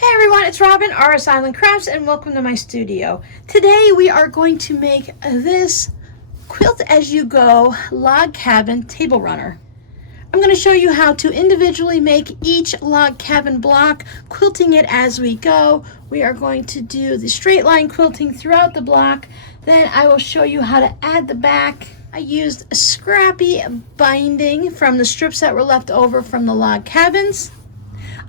Hey everyone, it's Robin, RS Island Crafts, and welcome to my studio. Today we are going to make this quilt as you go log cabin table runner. I'm going to show you how to individually make each log cabin block, quilting it as we go. We are going to do the straight line quilting throughout the block. Then I will show you how to add the back. I used a scrappy binding from the strips that were left over from the log cabins.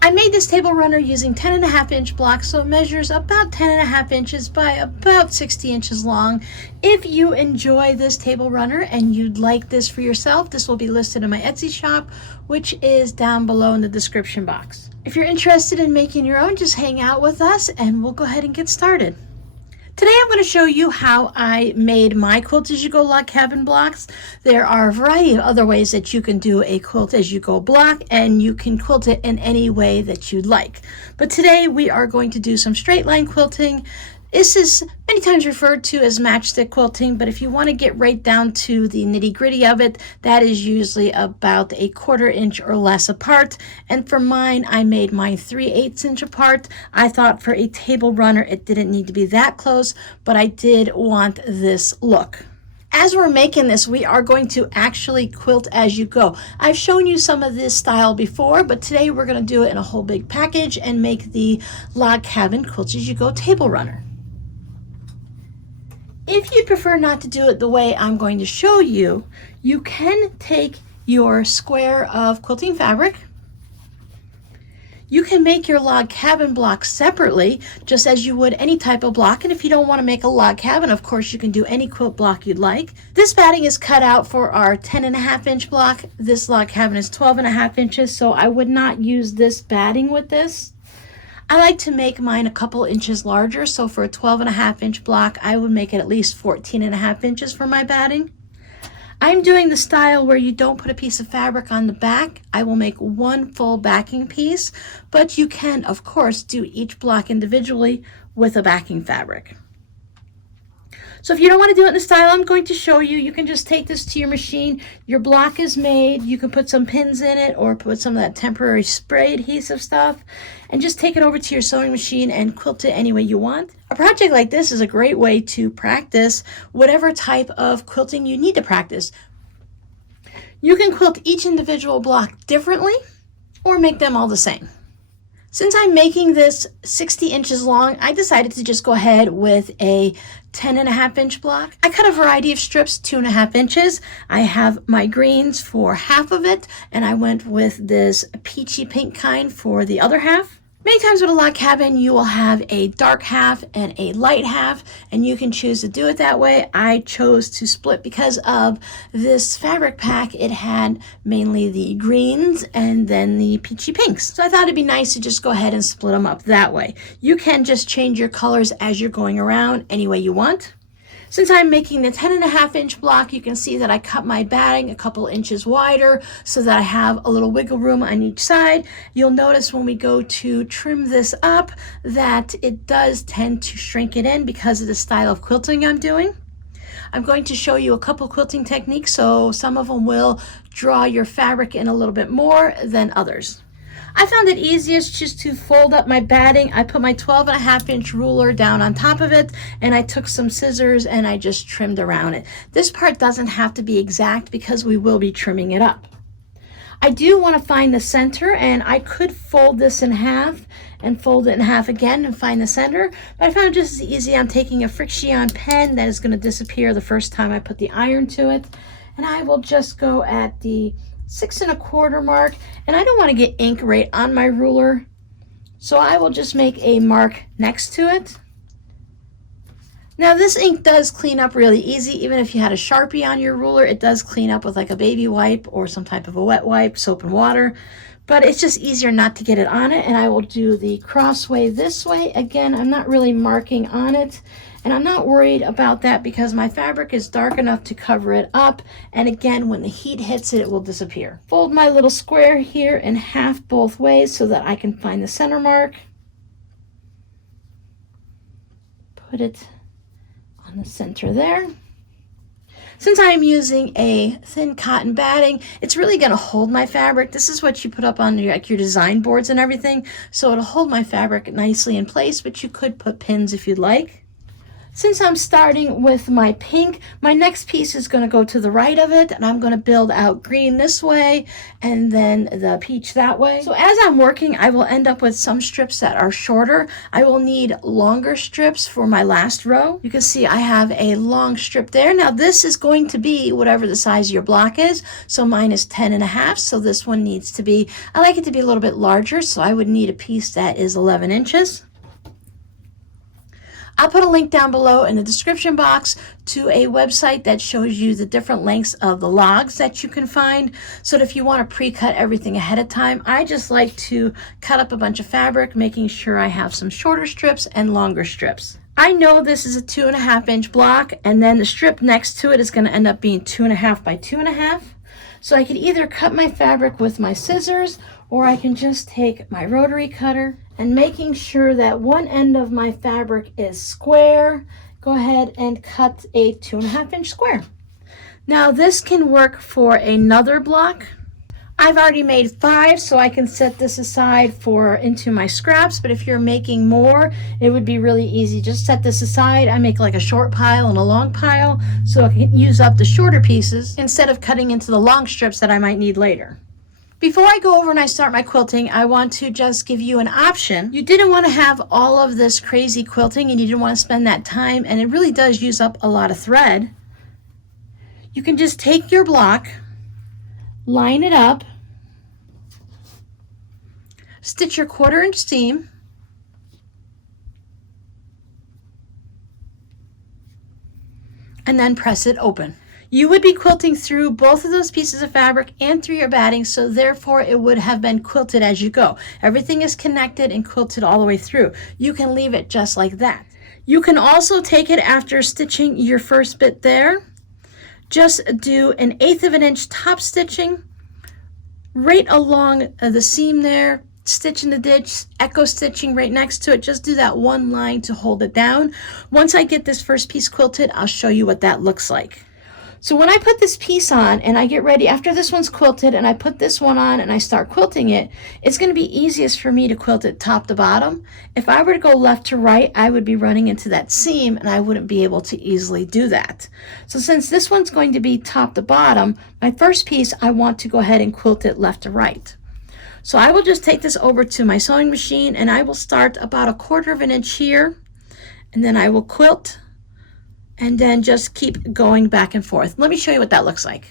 I made this table runner using 10.5-inch blocks, so it measures about 10.5 inches by about 60 inches long. If you enjoy this table runner and you'd like this for yourself, this will be listed in my Etsy shop, which is down below in the description box. If you're interested in making your own, just hang out with us and we'll go ahead and get started. Today I'm going to show you how I made my quilt as you go log cabin blocks. There are a variety of other ways that you can do a quilt as you go block, and you can quilt it in any way that you'd like. But today we are going to do some straight line quilting. This is many times referred to as matchstick quilting, but if you want to get right down to the nitty-gritty of it, that is usually about 1/4 inch or less apart. And for mine, I made mine 3/8 inch apart. I thought for a table runner, it didn't need to be that close, but I did want this look. As we're making this, we are going to actually quilt as you go. I've shown you some of this style before, but today we're going to do it in a whole big package and make the log cabin quilt as you go table runner. If you prefer not to do it the way I'm going to show you, you can take your square of quilting fabric. You can make your log cabin block separately, just as you would any type of block. And if you don't want to make a log cabin, of course, you can do any quilt block you'd like. This batting is cut out for our 10.5-inch block. This log cabin is 12.5 inches, so I would not use this batting with this. I like to make mine a couple inches larger, so for a 12.5-inch block, I would make it at least 14.5 inches for my batting. I'm doing the style where you don't put a piece of fabric on the back. I will make one full backing piece, but you can, of course, do each block individually with a backing fabric. So if you don't want to do it in the style I'm going to show you, you can just take this to your machine. Your block is made. You can put some pins in it or put some of that temporary spray adhesive stuff and just take it over to your sewing machine and quilt it any way you want. A project like this is a great way to practice whatever type of quilting you need to practice. You can quilt each individual block differently or make them all the same. Since I'm making this 60 inches long, I decided to just go ahead with a 10.5-inch block. I cut a variety of strips, 2.5 inches. I have my greens for half of it, and I went with this peachy pink kind for the other half. Many times with a log cabin, you will have a dark half and a light half, and you can choose to do it that way. I chose to split because of this fabric pack. It had mainly the greens and then the peachy pinks. So I thought it'd be nice to just go ahead and split them up that way. You can just change your colors as you're going around any way you want. Since I'm making the 10.5-inch block, you can see that I cut my batting a couple inches wider so that I have a little wiggle room on each side. You'll notice when we go to trim this up that it does tend to shrink it in because of the style of quilting I'm doing. I'm going to show you a couple quilting techniques, so some of them will draw your fabric in a little bit more than others. I found it easiest just to fold up my batting. I put my 12.5-inch ruler down on top of it, and I took some scissors and I just trimmed around it. This part doesn't have to be exact because we will be trimming it up. I do want to find the center, and I could fold this in half and fold it in half again and find the center, but I found it just as easy. I'm taking a Friction pen that is going to disappear the first time I put the iron to it, and I will just go at the 6 1/4 mark, and I don't want to get ink right on my ruler, so I will just make a mark next to it. Now this ink does clean up really easy. Even if you had a Sharpie on your ruler, it does clean up with like a baby wipe or some type of a wet wipe, soap and water, but it's just easier not to get it on it. And I will do the crossway this way. Again, I'm not really marking on it, and I'm not worried about that because my fabric is dark enough to cover it up. And again, when the heat hits it, it will disappear. Fold my little square here in half both ways so that I can find the center mark. Put it on the center there. Since I'm using a thin cotton batting, it's really going to hold my fabric. This is what you put up on your design boards and everything, so it'll hold my fabric nicely in place, but you could put pins if you'd like. Since I'm starting with my pink, my next piece is going to go to the right of it, and I'm going to build out green this way and then the peach that way. So as I'm working, I will end up with some strips that are shorter. I will need longer strips for my last row. You can see I have a long strip there. Now this is going to be whatever the size of your block is. So mine is 10.5, so this one needs to be, I like it to be a little bit larger, so I would need a piece that is 11 inches. I'll put a link down below in the description box to a website that shows you the different lengths of the logs that you can find. So that if you want to pre-cut everything ahead of time, I just like to cut up a bunch of fabric, making sure I have some shorter strips and longer strips. I know this is a 2.5 inch block, and then the strip next to it is going to end up being 2.5 by 2.5. So I could either cut my fabric with my scissors, or I can just take my rotary cutter, and making sure that one end of my fabric is square, go ahead and cut a 2.5 inch square. Now this can work for another block. I've already made 5, so I can set this aside for into my scraps, but if you're making more, it would be really easy. Just set this aside. I make like a short pile and a long pile, so I can use up the shorter pieces instead of cutting into the long strips that I might need later. Before I go over and I start my quilting, I want to just give you an option. You didn't want to have all of this crazy quilting and you didn't want to spend that time, and it really does use up a lot of thread. You can just take your block, line it up, stitch your 1/4 inch seam, and then press it open. You would be quilting through both of those pieces of fabric and through your batting, so therefore it would have been quilted as you go. Everything is connected and quilted all the way through. You can leave it just like that. You can also take it after stitching your first bit there. Just do 1/8 of an inch top stitching right along the seam there, stitch in the ditch, echo stitching right next to it. Just do that one line to hold it down. Once I get this first piece quilted, I'll show you what that looks like. So when I put this piece on and I get ready, after this one's quilted and I put this one on and I start quilting it, it's going to be easiest for me to quilt it top to bottom. If I were to go left to right, I would be running into that seam and I wouldn't be able to easily do that. So since this one's going to be top to bottom, my first piece, I want to go ahead and quilt it left to right. So I will just take this over to my sewing machine and I will start about 1/4 of an inch here, and then I will quilt and then just keep going back and forth. Let me show you what that looks like.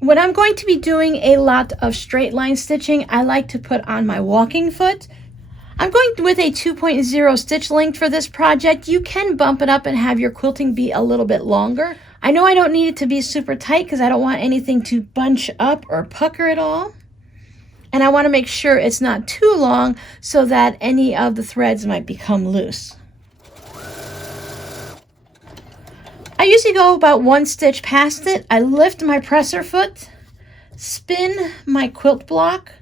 When I'm going to be doing a lot of straight line stitching, I like to put on my walking foot. I'm going with a 2.0 stitch length for this project. You can bump it up and have your quilting be a little bit longer. I know I don't need it to be super tight because I don't want anything to bunch up or pucker at all. And I want to make sure it's not too long so that any of the threads might become loose. I usually go about 1 stitch past it. I lift my presser foot, spin my quilt block,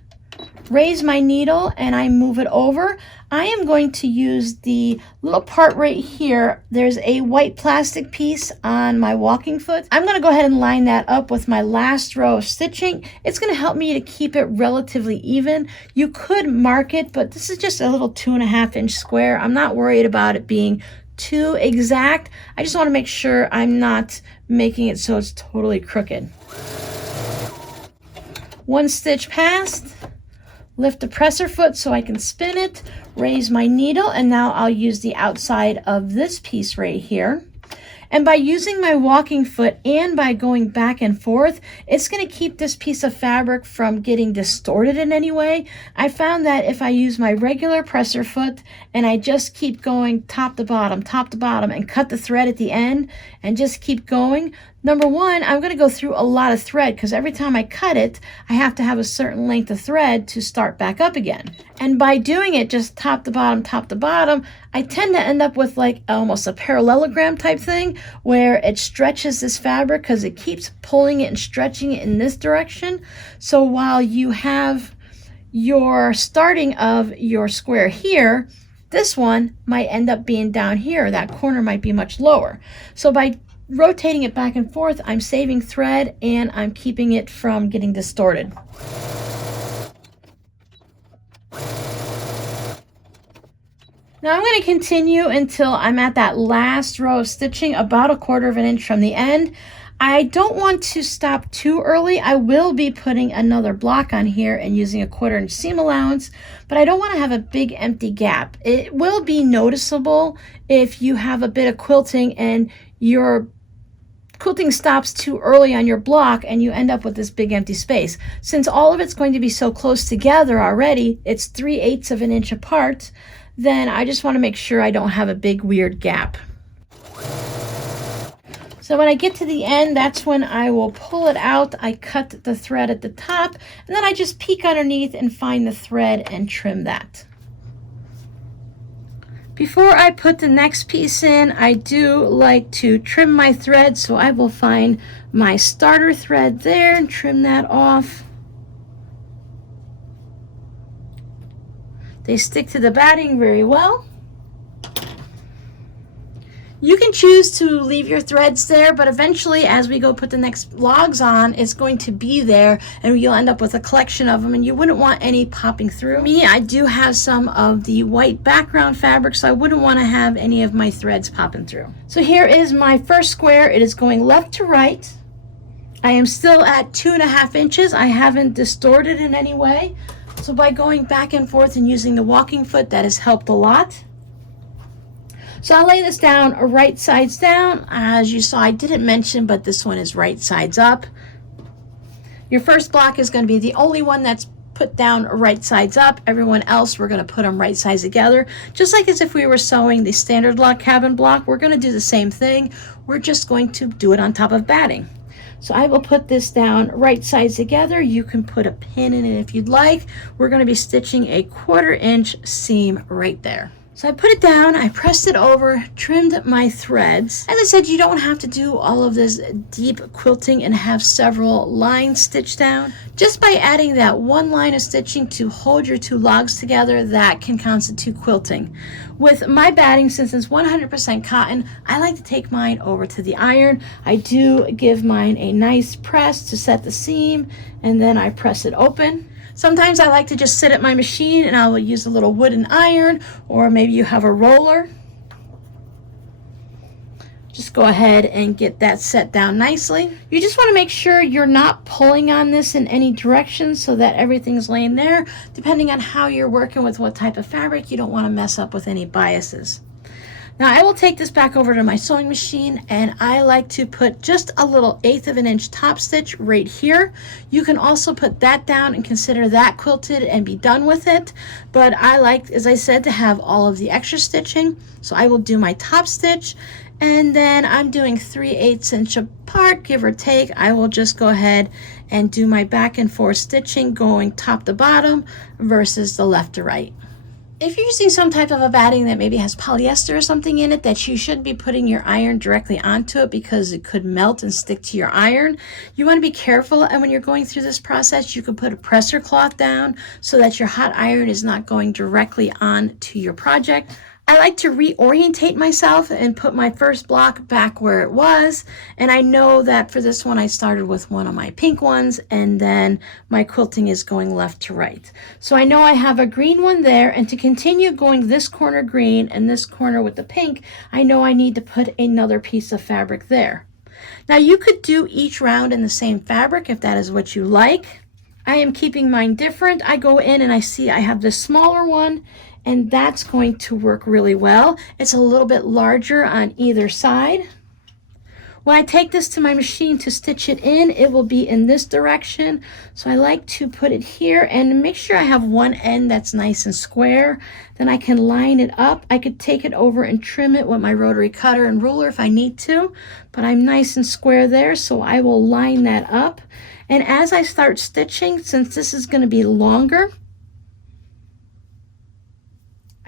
raise my needle, and I move it over. I am going to use the little part right here. There's a white plastic piece on my walking foot. I'm going to go ahead and line that up with my last row of stitching. It's going to help me to keep it relatively even. You could mark it, but this is just a little 2.5 inch square. I'm not worried about it being too exact. I just want to make sure I'm not making it so it's totally crooked. 1 stitch past, lift the presser foot so I can spin it, raise my needle, and now I'll use the outside of this piece right here. And by using my walking foot and by going back and forth, it's going to keep this piece of fabric from getting distorted in any way. I found that if I use my regular presser foot and I just keep going top to bottom, and cut the thread at the end and just keep going, number one, I'm going to go through a lot of thread because every time I cut it, I have to have a certain length of thread to start back up again. And by doing it just top to bottom, I tend to end up with like almost a parallelogram type thing where it stretches this fabric because it keeps pulling it and stretching it in this direction. So while you have your starting of your square here, this one might end up being down here. That corner might be much lower. So by rotating it back and forth, I'm saving thread and I'm keeping it from getting distorted. Now I'm going to continue until I'm at that last row of stitching, about 1/4 inch from the end. I don't want to stop too early. I will be putting another block on here and using a 1/4 inch seam allowance, but I don't want to have a big empty gap. It will be noticeable if you have a bit of quilting and your quilting stops too early on your block and you end up with this big empty space. Since all of it's going to be so close together already, it's 3/8 of an inch apart, then I just want to make sure I don't have a big weird gap. So when I get to the end, that's when I will pull it out. I cut the thread at the top, and then I just peek underneath and find the thread and trim that. Before I put the next piece in, I do like to trim my thread, so I will find my starter thread there and trim that off. They stick to the batting very well. You can choose to leave your threads there, but eventually as we go put the next logs on, it's going to be there and you'll end up with a collection of them and you wouldn't want any popping through. Me, I do have some of the white background fabric, so I wouldn't want to have any of my threads popping through. So here is my first square. It is going left to right. I am still at 2.5 inches. I haven't distorted in any way. So by going back and forth and using the walking foot, that has helped a lot. So I'll lay this down right sides down. As you saw, I didn't mention, but this one is right sides up. Your first block is going to be the only one that's put down right sides up. Everyone else, we're going to put them right sides together. Just like as if we were sewing the standard log cabin block, we're going to do the same thing. We're just going to do it on top of batting. So I will put this down right sides together. You can put a pin in it if you'd like. We're going to be stitching a 1/4 inch seam right there. So I put it down, I pressed it over, trimmed my threads. As I said, you don't have to do all of this deep quilting and have several lines stitched down. Just by adding that one line of stitching to hold your two logs together, that can constitute quilting. With my batting, since it's 100% cotton, I like to take mine over to the iron. I do give mine a nice press to set the seam, and then I press it open. Sometimes I like to just sit at my machine and I will use a little wooden iron, or maybe you have a roller. Just go ahead and get that set down nicely. You just want to make sure you're not pulling on this in any direction so that everything's laying there. Depending on how you're working with what type of fabric, you don't want to mess up with any biases. Now I will take this back over to my sewing machine, and I like to put just a little 1/8 of an inch top stitch right here. You can also put that down and consider that quilted and be done with it. But I like, as I said, to have all of the extra stitching. So I will do my top stitch, and then I'm doing 3/8 inch apart, give or take. I will just go ahead and do my back and forth stitching going top to bottom versus the left to right. If you're using some type of a batting that maybe has polyester or something in it, that you shouldn't be putting your iron directly onto it because it could melt and stick to your iron, you want to be careful. And when you're going through this process, you can put a presser cloth down so that your hot iron is not going directly on to your project. I like to reorientate myself and put my first block back where it was. And I know that for this one, I started with one of my pink ones, and then my quilting is going left to right. So I know I have a green one there, and to continue going this corner green and this corner with the pink, I know I need to put another piece of fabric there. Now you could do each round in the same fabric if that is what you like. I am keeping mine different. I go in and I see I have this smaller one, and that's going to work really well. It's a little bit larger on either side. When I take this to my machine to stitch it in, it will be in this direction. So I like to put it here and make sure I have one end that's nice and square. Then I can line it up. I could take it over and trim it with my rotary cutter and ruler if I need to, but I'm nice and square there, so I will line that up. And as I start stitching, since this is going to be longer,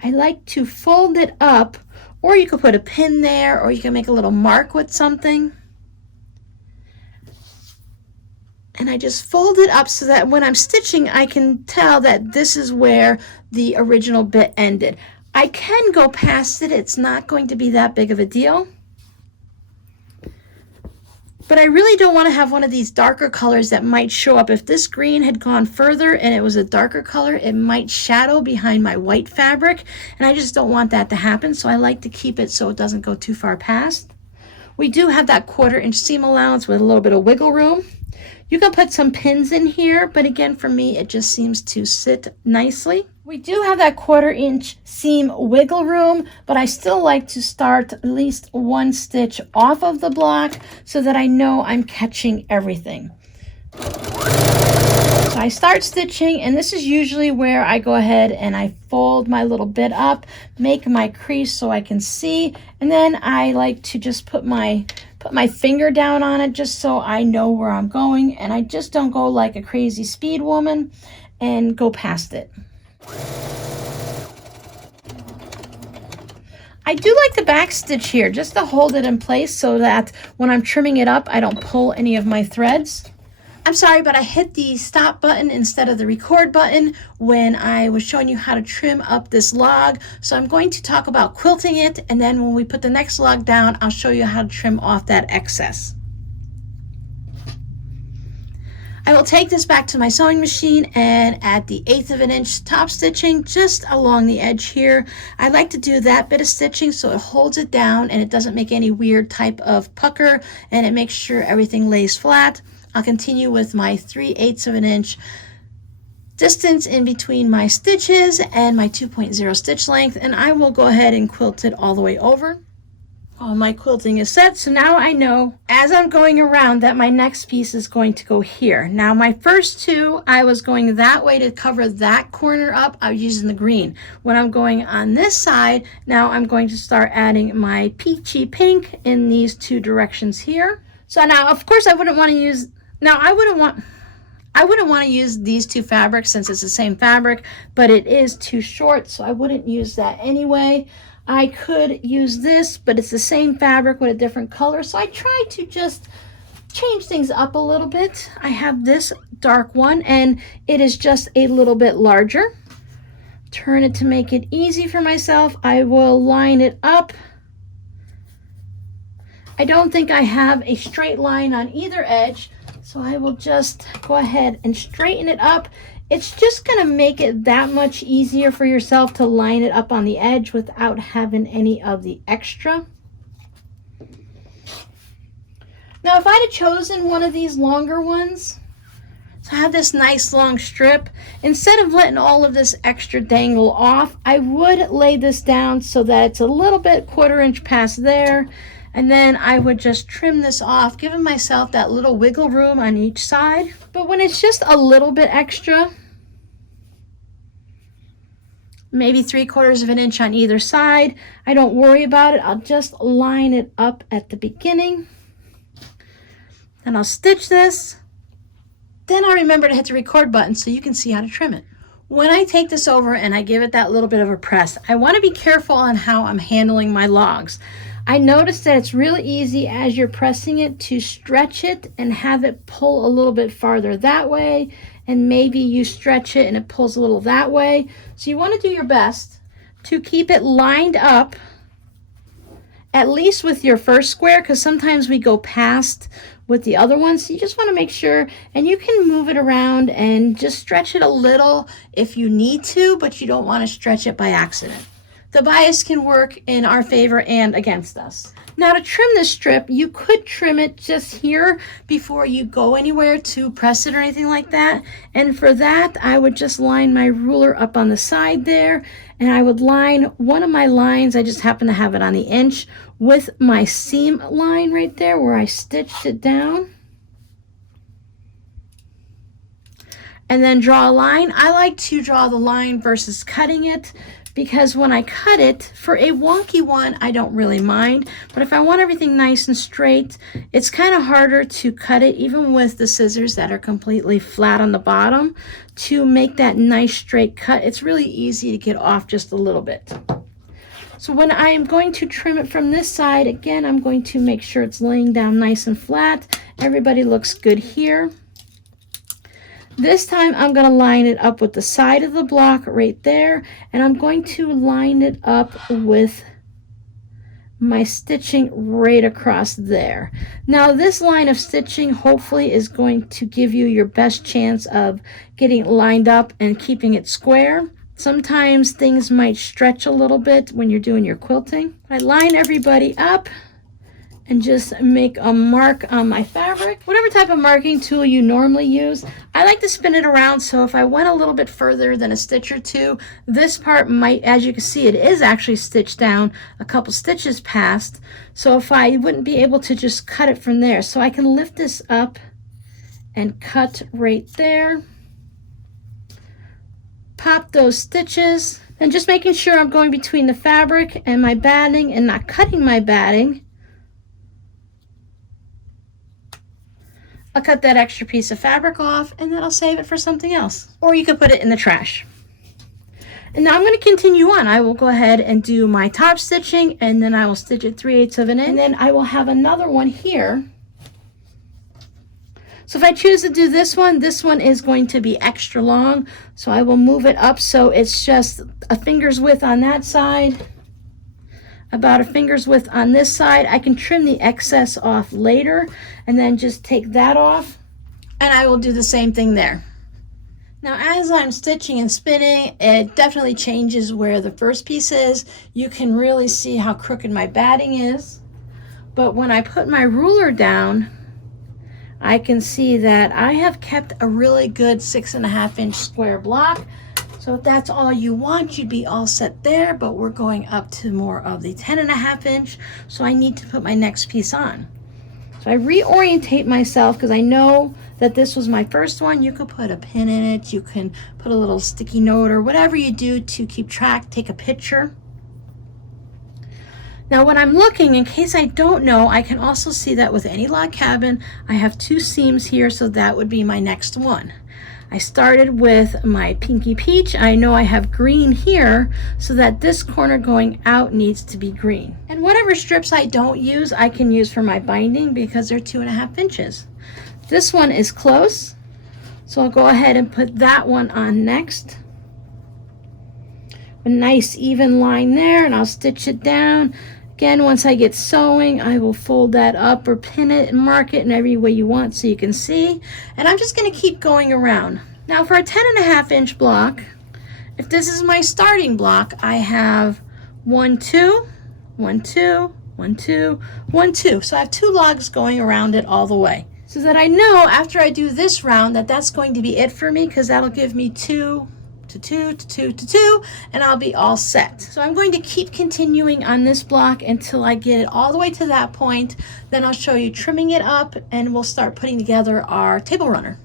I like to fold it up, or you could put a pin there, or you can make a little mark with something. And I just fold it up so that when I'm stitching, I can tell that this is where the original bit ended. I can go past it. It's not going to be that big of a deal. But I really don't want to have one of these darker colors that might show up. If this green had gone further and it was a darker color, it might shadow behind my white fabric, and I just don't want that to happen, so I like to keep it so it doesn't go too far past. We do have that 1/4 inch seam allowance with a little bit of wiggle room. You can put some pins in here, but again, for me, it just seems to sit nicely. We do have that 1/4 inch seam wiggle room, but I still like to start at least one stitch off of the block so that I know I'm catching everything. So I start stitching, and this is usually where I go ahead and I fold my little bit up, make my crease so I can see, and then I like to just put my finger down on it just so I know where I'm going, and I just don't go like a crazy speed woman and go past it. I do like the back stitch here just to hold it in place so that when I'm trimming it up, I don't pull any of my threads. I'm sorry, but I hit the stop button instead of the record button when I was showing you how to trim up this log. So I'm going to talk about quilting it, and then when we put the next log down, I'll show you how to trim off that excess. I will take this back to my sewing machine, and at the 1/8 of an inch top stitching just along the edge here, I like to do that bit of stitching so it holds it down and it doesn't make any weird type of pucker, and it makes sure everything lays flat. I'll continue with my 3/8 of an inch distance in between my stitches and my 2.0 stitch length, and I will go ahead and quilt it all the way over. All my quilting is set, so now I know as I'm going around that my next piece is going to go here. Now my first two, I was going that way to cover that corner up. I was using the green. When I'm going on this side, now I'm going to start adding my peachy pink in these two directions here. So now, of course, I wouldn't want to use these two fabrics since it's the same fabric, but it is too short, so I wouldn't use that anyway. I could use this, but it's the same fabric with a different color, so I try to just change things up a little bit. I have this dark one, and it is just a little bit larger. Turn it to make it easy for myself. I will line it up. I don't think I have a straight line on either edge, so I will just go ahead and straighten it up. It's just going to make it that much easier for yourself to line it up on the edge without having any of the extra. Now, if I'd have chosen one of these longer ones, so I have this nice long strip, instead of letting all of this extra dangle off, I would lay this down so that it's a little bit 1/4 inch past there. And then I would just trim this off, giving myself that little wiggle room on each side. But when it's just a little bit extra, maybe 3/4 of an inch on either side, I don't worry about it. I'll just line it up at the beginning. Then I'll stitch this. Then I'll remember to hit the record button so you can see how to trim it. When I take this over and I give it that little bit of a press, I want to be careful on how I'm handling my logs. I noticed that it's really easy as you're pressing it to stretch it and have it pull a little bit farther that way, and maybe you stretch it and it pulls a little that way. So you want to do your best to keep it lined up, at least with your first square, because sometimes we go past with the other ones. So you just want to make sure, and you can move it around and just stretch it a little if you need to, but you don't want to stretch it by accident. The bias can work in our favor and against us. Now, to trim this strip, you could trim it just here before you go anywhere to press it or anything like that. And for that, I would just line my ruler up on the side there, and I would line one of my lines, I just happen to have it on the inch, with my seam line right there where I stitched it down. And then draw a line. I like to draw the line versus cutting it, because when I cut it, for a wonky one, I don't really mind. But if I want everything nice and straight, it's kind of harder to cut it, even with the scissors that are completely flat on the bottom, to make that nice straight cut. It's really easy to get off just a little bit. So when I am going to trim it from this side, again, I'm going to make sure it's laying down nice and flat. Everybody looks good here. This time I'm going to line it up with the side of the block right there, and I'm going to line it up with my stitching right across there. Now this line of stitching hopefully is going to give you your best chance of getting lined up and keeping it square. Sometimes things might stretch a little bit when you're doing your quilting. I line everybody up and just make a mark on my fabric. Whatever type of marking tool you normally use, I like to spin it around, so if I went a little bit further than a stitch or two, this part might, as you can see, it is actually stitched down a couple stitches past, so if I wouldn't be able to just cut it from there. So I can lift this up and cut right there. Pop those stitches, and just making sure I'm going between the fabric and my batting and not cutting my batting. I'll cut that extra piece of fabric off and then I'll save it for something else. Or you could put it in the trash. And now I'm going to continue on. I will go ahead and do my top stitching, and then I will stitch it 3/8 of an inch. And then I will have another one here. So if I choose to do this one is going to be extra long. So I will move it up so it's just a finger's width on that side, about a finger's width on this side. I can trim the excess off later and then just take that off, and I will do the same thing there. Now as I'm stitching and spinning, it definitely changes where the first piece is. You can really see how crooked my batting is, but when I put my ruler down, I can see that I have kept a really good 6.5 inch square block. So if that's all you want, you'd be all set there, but we're going up to more of the 10.5 inch, so I need to put my next piece on. So I reorientate myself because I know that this was my first one. You could put a pin in it, you can put a little sticky note or whatever you do to keep track, take a picture. Now when I'm looking, in case I don't know, I can also see that with any log cabin, I have 2 seams here, so that would be my next one. I started with my pinky peach. I know I have green here, so that this corner going out needs to be green. And whatever strips I don't use, I can use for my binding because they're 2.5 inches. This one is close, so I'll go ahead and put that one on next. A nice even line there, and I'll stitch it down. Again, once I get sewing, I will fold that up or pin it and mark it in every way you want so you can see. And I'm just going to keep going around. Now for a 10.5 inch block, if this is my starting block, I have 1, 2, 1, 2, 1, 2, 1, 2. So I have 2 logs going around it all the way. So that I know after I do this round that that's going to be it for me, because that'll give me 2 to 2 to 2 to 2, and I'll be all set. So I'm going to keep continuing on this block until I get it all the way to that point. Then I'll show you trimming it up, and we'll start putting together our table runner.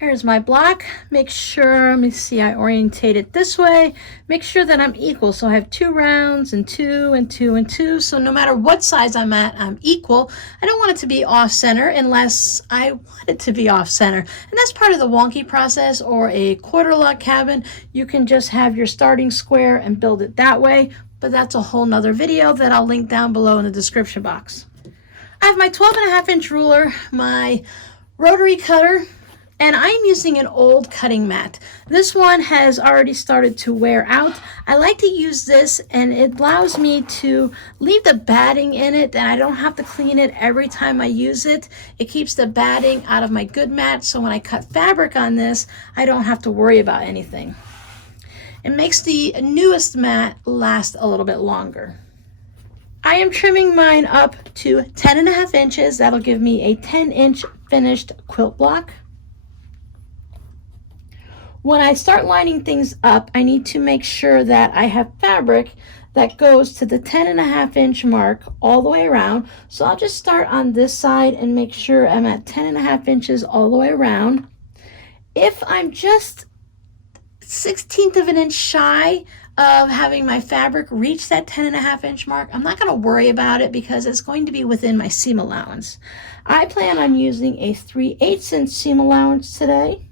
Here's my block. Make sure, let me see, I orientate it this way. Make sure that I'm equal. So I have 2 rounds and 2 and 2 and 2. So no matter what size I'm at, I'm equal. I don't want it to be off center unless I want it to be off center. And that's part of the wonky process, or a quarter log cabin. You can just have your starting square and build it that way. But that's a whole nother video that I'll link down below in the description box. I have my 12.5 inch ruler, my rotary cutter, and I'm using an old cutting mat. This one has already started to wear out. I like to use this, and it allows me to leave the batting in it, and I don't have to clean it every time I use it. It keeps the batting out of my good mat, so when I cut fabric on this, I don't have to worry about anything. It makes the newest mat last a little bit longer. I am trimming mine up to 10.5 inches. That'll give me a 10-inch finished quilt block. When I start lining things up, I need to make sure that I have fabric that goes to the 10.5 inch mark all the way around. So I'll just start on this side and make sure I'm at 10.5 inches all the way around. If I'm just 1/16 of an inch shy of having my fabric reach that 10.5 inch mark, I'm not going to worry about it because it's going to be within my seam allowance. I plan on using a 3/8 inch seam allowance today.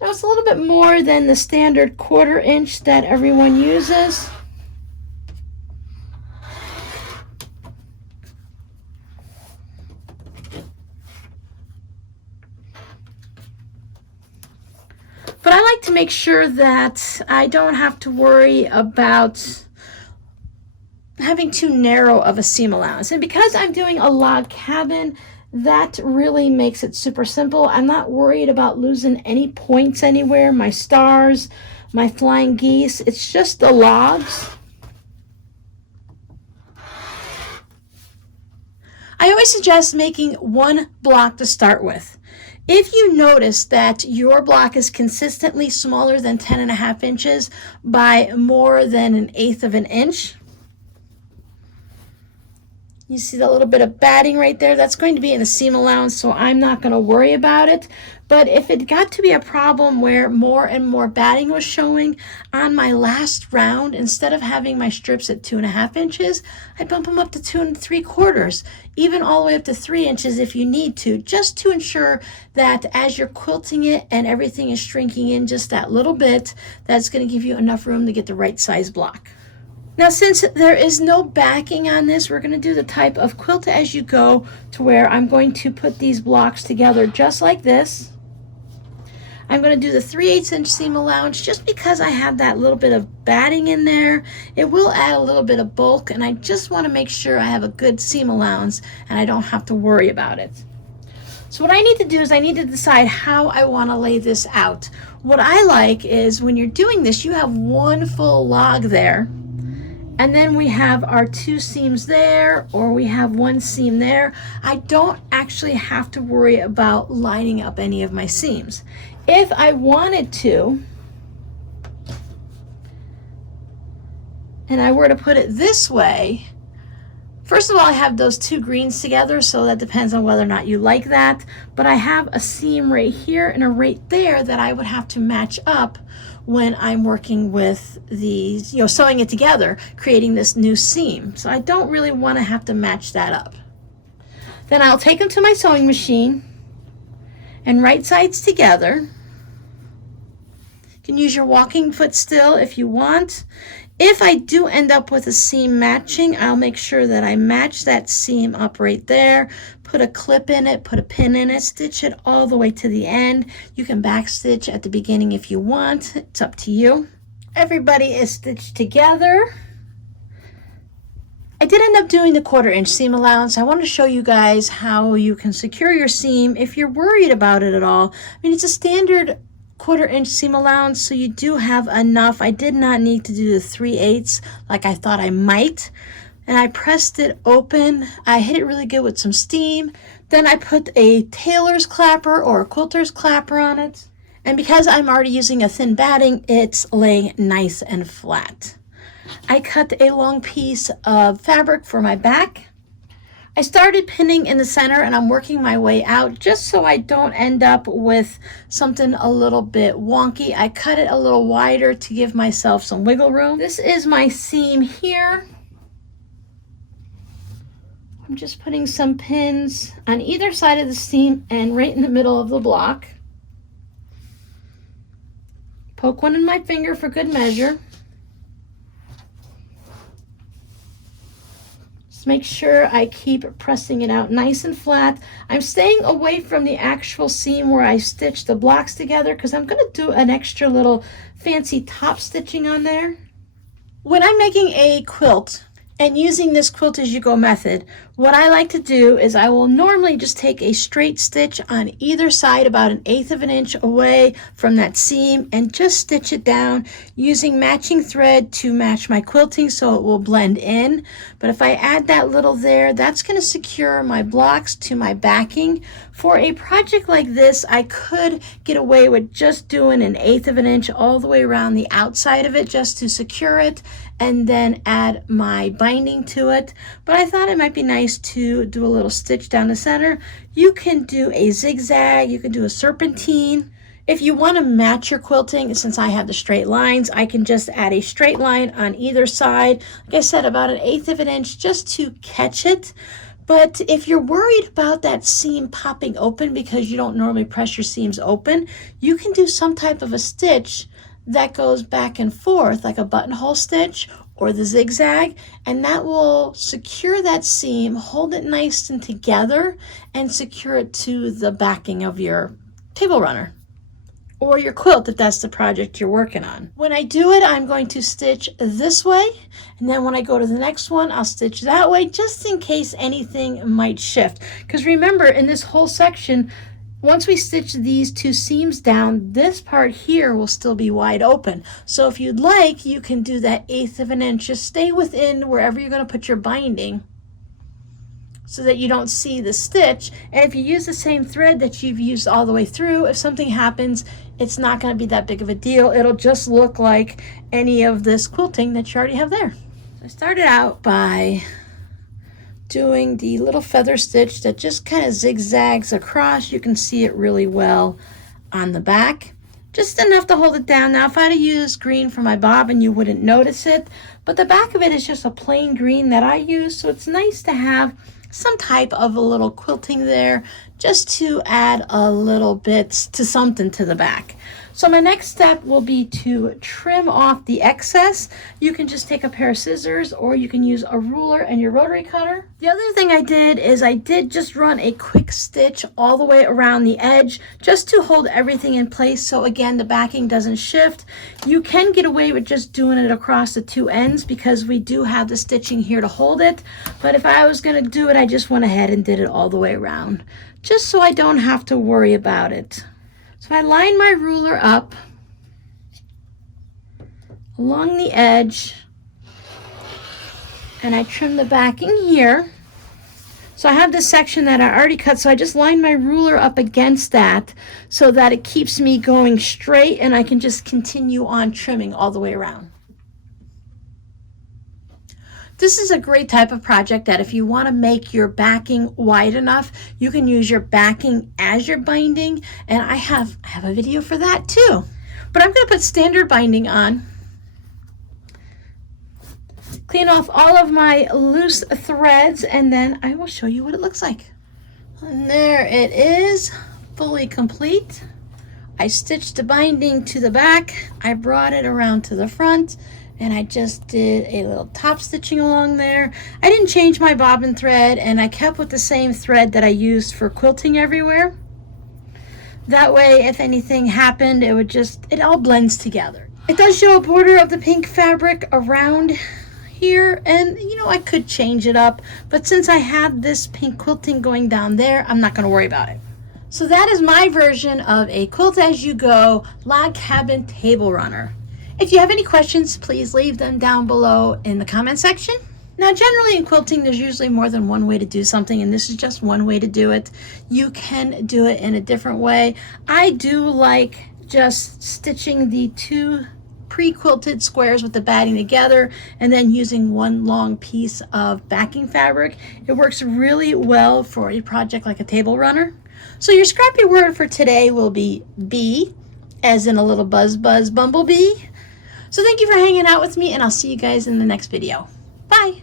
Now it's a little bit more than the standard 1/4 inch that everyone uses. But I like to make sure that I don't have to worry about having too narrow of a seam allowance. And because I'm doing a log cabin, that really makes it super simple. I'm not worried about losing any points anywhere, my stars, my flying geese. It's just the logs. I always suggest making one block to start with. If you notice that your block is consistently smaller than 10.5 inches by more than 1/8 of an inch, you see that little bit of batting right there? That's going to be in the seam allowance, so I'm not going to worry about it. But if it got to be a problem where more and more batting was showing on my last round, instead of having my strips at 2.5 inches, I bump them up to 2 3/4, even all the way up to 3 inches if you need to, just to ensure that as you're quilting it and everything is shrinking in just that little bit, that's going to give you enough room to get the right size block. Now, since there is no backing on this, we're going to do the type of quilt as you go, to where I'm going to put these blocks together just like this. I'm going to do the 3/8 inch seam allowance just because I have that little bit of batting in there. It will add a little bit of bulk, and I just want to make sure I have a good seam allowance and I don't have to worry about it. So what I need to do is I need to decide how I want to lay this out. What I like is when you're doing this, you have one full log there, and then we have our 2 seams there, or we have 1 seam there. I don't actually have to worry about lining up any of my seams. If I wanted to, and I were to put it this way, first of all, I have those 2 greens together, so that depends on whether or not you like that. But I have a seam right here and a right there that I would have to match up when I'm working with these, sewing it together, creating this new seam. So I don't really want to have to match that up. Then I'll take them to my sewing machine and right sides together. You can use your walking foot still if you want. If I do end up with a seam matching, I'll make sure that I match that seam up right there, put a clip in it, put a pin in it, stitch it all the way to the end. You can back stitch at the beginning if you want. It's up to you. Everybody is stitched together. I did end up doing the 1/4 inch seam allowance. I want to show you guys how you can secure your seam if you're worried about it at all. I mean, it's a standard 1/4 inch seam allowance, so you do have enough. I did not need to do the 3/8 like I thought I might. And I pressed it open. I hit it really good with some steam. Then I put a tailor's clapper or a quilter's clapper on it. And because I'm already using a thin batting, it's laying nice and flat. I cut a long piece of fabric for my back. I started pinning in the center, and I'm working my way out just so I don't end up with something a little bit wonky. I cut it a little wider to give myself some wiggle room. This is my seam here. I'm just putting some pins on either side of the seam and right in the middle of the block. Poke one in my finger for good measure. Just make sure I keep pressing it out nice and flat. I'm staying away from the actual seam where I stitch the blocks together because I'm going to do an extra little fancy top stitching on there. When I'm making a quilt and using this quilt as you go method, what I like to do is I will normally just take a straight stitch on either side about 1/8 of an inch away from that seam and just stitch it down using matching thread to match my quilting so it will blend in. But if I add that little there, that's going to secure my blocks to my backing. For a project like this, I could get away with just doing 1/8 of an inch all the way around the outside of it just to secure it and then add my binding to it. But I thought it might be nice to do a little stitch down the center. You can do a zigzag, you can do a serpentine. If you want to match your quilting, since I have the straight lines, I can just add a straight line on either side. Like I said, about 1/8 of an inch just to catch it. But if you're worried about that seam popping open because you don't normally press your seams open, you can do some type of a stitch that goes back and forth like a buttonhole stitch or the zigzag, and that will secure that seam, hold it nice and together, and secure it to the backing of your table runner. or your quilt if that's the project you're working on. When I do it, I'm going to stitch this way, and then when I go to the next one, I'll stitch that way just in case anything might shift. Because remember, in this whole section, once we stitch these two seams down, this part here will still be wide open. So if you'd like, you can do that 1/8 of an inch. Just stay within wherever you're going to put your binding so that you don't see the stitch. And if you use the same thread that you've used all the way through, if something happens, it's not going to be that big of a deal. It'll just look like any of this quilting that you already have there. So I started out by doing the little feather stitch that just kind of zigzags across. You can see it really well on the back. Just enough to hold it down. Now, if I'd have used green for my bobbin, you wouldn't notice it. But the back of it is just a plain green that I use, so it's nice to have some type of a little quilting there just to add a little bit to something to the back. So my next step will be to trim off the excess. You can just take a pair of scissors, or you can use a ruler and your rotary cutter. The other thing I did is I did just run a quick stitch all the way around the edge just to hold everything in place, so again the backing doesn't shift. You can get away with just doing it across the two ends because we do have the stitching here to hold it, but if I was going to do it, I just went ahead and did it all the way around just so I don't have to worry about it. So I line my ruler up along the edge and I trim the backing here. So I have this section that I already cut, so I just line my ruler up against that so that it keeps me going straight and I can just continue on trimming all the way around. This is a great type of project that if you want to make your backing wide enough, you can use your backing as your binding, and I have a video for that too. But I'm going to put standard binding on, clean off all of my loose threads, and then I will show you what it looks like. And there it is, fully complete. I stitched the binding to the back, I brought it around to the front, and I just did a little top stitching along there. I didn't change my bobbin thread, and I kept with the same thread that I used for quilting everywhere. That way, if anything happened, it all blends together. It does show a border of the pink fabric around here, and you know, I could change it up, but since I have this pink quilting going down there, I'm not gonna worry about it. So that is my version of a quilt as you go log cabin table runner. If you have any questions, please leave them down below in the comment section. Now, generally in quilting, there's usually more than one way to do something, and this is just one way to do it. You can do it in a different way. I do like just stitching the two pre-quilted squares with the batting together and then using one long piece of backing fabric. It works really well for a project like a table runner. So your scrappy word for today will be bee, as in a little buzz bumblebee. So thank you for hanging out with me, and I'll see you guys in the next video. Bye.